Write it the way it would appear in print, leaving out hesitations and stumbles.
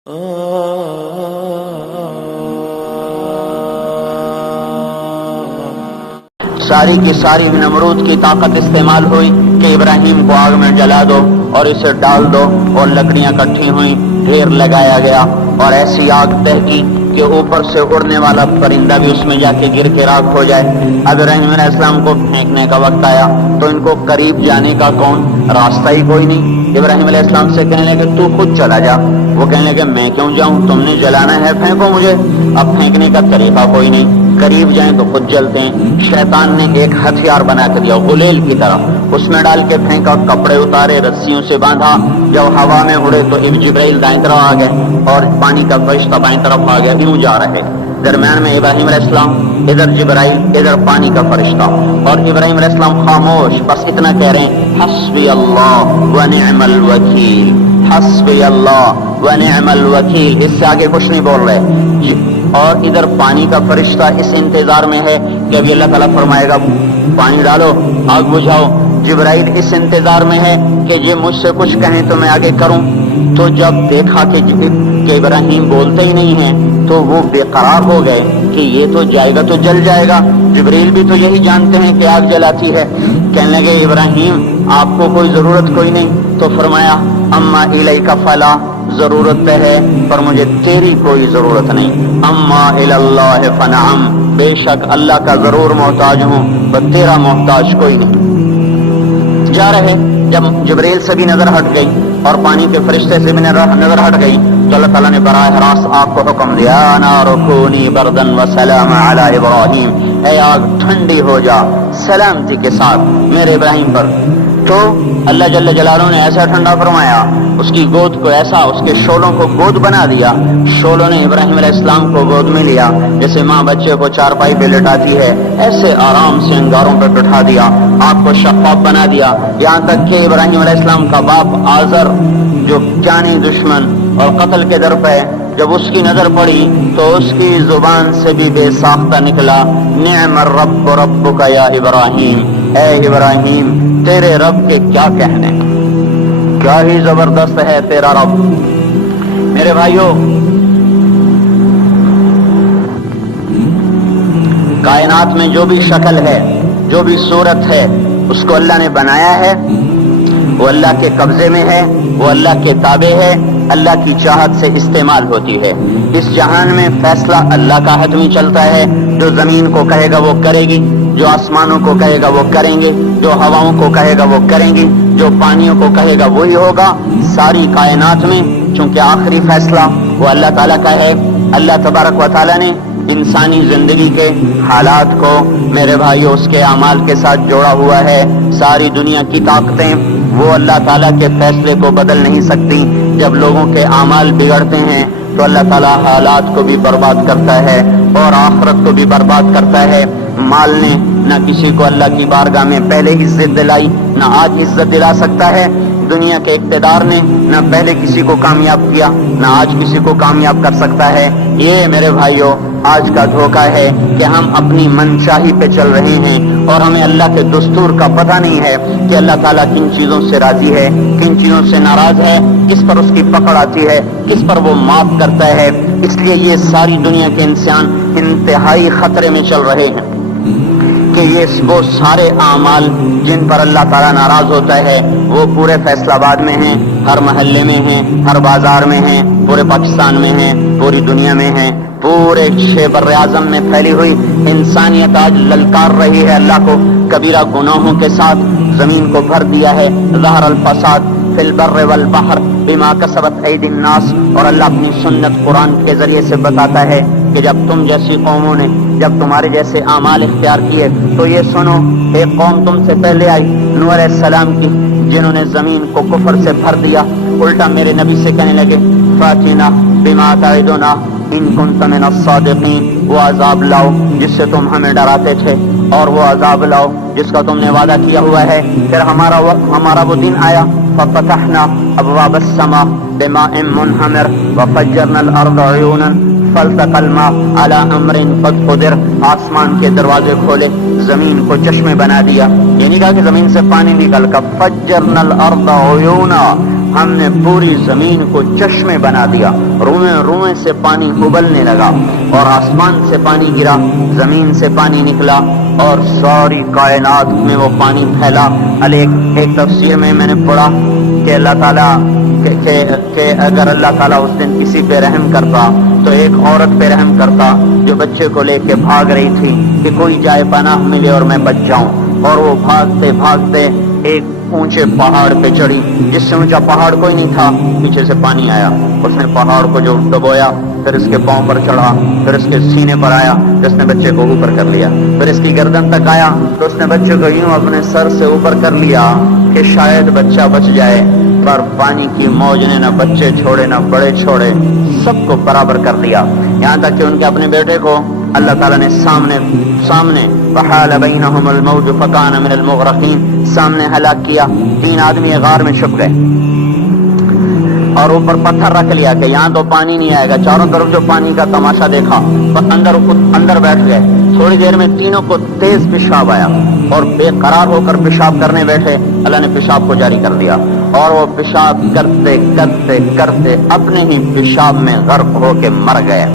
ساری کی ساری نمرود کی طاقت استعمال ہوئی کہ ابراہیم کو آگ میں جلا دو اور اسے ڈال دو، اور لکڑیاں کٹھی ہوئیں، ڈھیر لگایا گیا اور ایسی آگ دہکی کہ اوپر سے اڑنے والا پرندہ بھی اس میں جا کے گر کے راکھ ہو جائے۔ اب ابراہیم علیہ السلام کو پھینکنے کا وقت آیا تو ان کو قریب جانے کا کون راستہ ہی کوئی نہیں۔ ابراہیم علیہ السلام سے کہنے لگے تو خود چلا جا، وہ کہنے لگے میں کیوں جاؤں، تم نے جلانا ہے پھینکو مجھے۔ اب پھینکنے کا طریقہ کوئی نہیں، قریب جائیں تو خود جلتے ہیں۔ شیطان نے ایک ہتھیار بنا کے دیا غلیل کی طرح، اس میں ڈال کے پھینکا، کپڑے اتارے، رسیوں سے باندھا، جب ہوا میں اڑے تو جبرائیل دائیں طرف آ گئے اور پانی کا فرشتہ بائیں طرف آ گیا، یوں جا رہے درمیان میں ابراہیم علیہ السلام، ادھر جبرائیل، ادھر پانی کا فرشتہ، اور ابراہیم علیہ السلام خاموش، بس اتنا کہہ رہے ہیں حسبی اللہ ونعم الوکیل، حسبی اللہ ونعم الوکیل، اس سے آگے کچھ نہیں بول رہے۔ اور ادھر پانی کا فرشتہ اس انتظار میں ہے کہ ابھی اللہ تعالیٰ فرمائے گا پانی ڈالو، آگ بجھاؤ۔ جبرائیل اس انتظار میں ہے کہ یہ مجھ سے کچھ کہیں تو میں آگے کروں۔ تو جب دیکھا کہ ابراہیم بولتے ہی نہیں ہیں تو وہ بے قرار ہو گئے کہ یہ تو جائے گا تو جل جائے گا، جبرائیل بھی تو یہی جانتے ہیں کہ آگ جلاتی ہے۔ کہنے لگے ابراہیم آپ کو کوئی ضرورت کوئی نہیں، تو فرمایا اما الیک فلا، ضرورت ہے پر مجھے تیری کوئی ضرورت نہیں، اما الی اللہ فنعم، بے شک اللہ کا ضرور محتاج ہوں، پر تیرا محتاج کوئی نہیں۔ جا رہے، جب جبرائیل سے بھی نظر ہٹ گئی اور پانی کے فرشتے سے بھی نظر ہٹ گئی تو اللہ تعالیٰ نے براہ راست آگ کو حکم دیا نار کونی بردن وسلام علی ابراہیم، اے آگ ٹھنڈی ہو جا سلامتی کے ساتھ میرے ابراہیم پر۔ تو اللہ جل جلالہ نے ایسا ٹھنڈا فرمایا، اس کی گود کو ایسا، اس کے شولوں کو گود بنا دیا، شولوں نے ابراہیم علیہ السلام کو گود میں لیا، جیسے ماں بچے کو چارپائی پہ لٹاتی ہے ایسے آرام سے انگاروں پہ بٹھا دیا، آگ کو شفاف بنا دیا، یہاں تک کہ ابراہیم علیہ السلام کا باپ آزر جو جانی دشمن اور قتل کے در پہ، جب اس کی نظر پڑی تو اس کی زبان سے بھی بے ساختہ نکلا نعم الرب ربک یا ابراہیم، اے ابراہیم تیرے رب کے کیا کہنے، کیا ہی زبردست ہے تیرا رب۔ میرے بھائیوں، کائنات میں جو بھی شکل ہے، جو بھی صورت ہے، اس کو اللہ نے بنایا ہے، وہ اللہ کے قبضے میں ہے، وہ اللہ کے تابع ہے، اللہ کی چاہت سے استعمال ہوتی ہے۔ اس جہان میں فیصلہ اللہ کا حتمی چلتا ہے، جو زمین کو کہے گا وہ کرے گی، جو آسمانوں کو کہے گا وہ کریں گے، جو ہواؤں کو کہے گا وہ کریں گی، جو پانیوں کو کہے گا وہی ہوگا۔ ساری کائنات میں چونکہ آخری فیصلہ وہ اللہ تعالیٰ کا ہے، اللہ تبارک و تعالیٰ نے انسانی زندگی کے حالات کو میرے بھائیوں اس کے اعمال کے ساتھ جوڑا ہوا ہے۔ ساری دنیا کی طاقتیں وہ اللہ تعالیٰ کے فیصلے کو بدل نہیں سکتی۔ جب لوگوں کے اعمال بگڑتے ہیں تو اللہ تعالیٰ حالات کو بھی برباد کرتا ہے اور آخرت کو بھی برباد کرتا ہے۔ مال نے نہ کسی کو اللہ کی بارگاہ میں پہلے عزت دلائی، نہ آج عزت دلا سکتا ہے۔ دنیا کے اقتدار نے نہ پہلے کسی کو کامیاب کیا، نہ آج کسی کو کامیاب کر سکتا ہے۔ یہ میرے بھائیوں آج کا دھوکہ ہے کہ ہم اپنی منشاہی پہ چل رہے ہیں اور ہمیں اللہ کے دستور کا پتہ نہیں ہے کہ اللہ تعالیٰ کن چیزوں سے راضی ہے، کن چیزوں سے ناراض ہے، کس پر اس کی پکڑ آتی ہے، کس پر وہ معاف کرتا ہے۔ اس لیے یہ ساری دنیا کے انسان انتہائی خطرے میں چل رہے ہیں کہ یہ وہ سارے اعمال جن پر اللہ تعالیٰ ناراض ہوتا ہے وہ پورے فیصل آباد میں ہیں، ہر محلے میں ہیں، ہر بازار میں ہیں، پورے پاکستان میں ہیں، پوری دنیا میں ہیں، پورے بر اعظم میں پھیلی ہوئی انسانیت آج للکار رہی ہے اللہ کو کبیرہ گناہوں کے ساتھ۔ زمین کو بھر دیا ہے ظہر الفساد فی البر والبحر بما کسبت ایدی الناس، اور اللہ اپنی سنت قرآن کے ذریعے سے بتاتا ہے کہ جب تم جیسی قوموں نے جب تمہارے جیسے اعمال اختیار کیے تو یہ سنو، ایک قوم تم سے پہلے آئی نوح علیہ السلام کی، جنہوں نے زمین کو کفر سے بھر دیا، الٹا میرے نبی سے کہنے لگے فاتنا بما تعدنا ان کنت من الصادقین، وہ عذاب لاؤ جس سے تم ہمیں ڈراتے تھے، اور وہ عذاب لاؤ جس کا تم نے وعدہ کیا ہوا ہے۔ پھر ہمارا وہ دن آیا ففتحنا ابواب السماء بماء منہمر وفجرنا الارض عیونا فالتقى الماء على امر قد قدر، آسمان کے دروازے کھولے، زمین کو چشمے بنا دیا، یہ نہیں کہا کہ زمین سے پانی نکل کر فجرنا الارض عیونا، ہم نے پوری زمین کو چشمے بنا دیا، روئیں روئیں سے پانی ابلنے لگا، اور آسمان سے پانی گرا، زمین سے پانی نکلا، اور ساری کائنات میں وہ پانی پھیلا۔ ایک تفسیر میں نے پڑھا کہ اللہ تعالیٰ کہ اگر اللہ تعالیٰ اس دن کسی پہ رحم کرتا تو ایک عورت پہ رحم کرتا جو بچے کو لے کے بھاگ رہی تھی کہ کوئی جائے پناہ ملے اور میں بچ جاؤں، اور وہ بھاگتے بھاگتے ایک اونچے پہاڑ پہ چڑھی، جس سے اونچا پہاڑ کوئی نہیں تھا، پیچھے سے پانی آیا، اس نے پہاڑ کو جو ڈبویا، پھر اس کے پاؤں پر چڑھا، پھر اس کے سینے پر آیا، پھر اس نے بچے کو اوپر کر لیا، پھر اس کی گردن تک آیا تو اس نے بچے کو یوں اپنے سر سے اوپر کر لیا کہ شاید بچہ بچ جائے، پر پانی کی موج نے نہ بچے چھوڑے نہ بڑے چھوڑے، سب کو برابر کر دیا، یہاں تک کہ ان کے اپنے بیٹے کو اللہ تعالیٰ نے سامنے وحال بینہم الموج فکان من المغرقین، سامنے ہلاک کیا، 3 آدمی غار میں چھپ گئے، اور اوپر پتھر رکھ لیا کہ یہاں تو پانی نہیں آئے گا، چاروں طرف جو پانی کا تماشا دیکھا، اندر بیٹھ گئے، تھوڑی دیر میں تینوں کو تیز پیشاب آیا اور بے قرار ہو کر پیشاب کرنے بیٹھے، اللہ نے پیشاب کو جاری کر دیا، اور وہ پیشاب کرتے کرتے کرتے اپنے ہی پیشاب میں غرق ہو کے مر گئے۔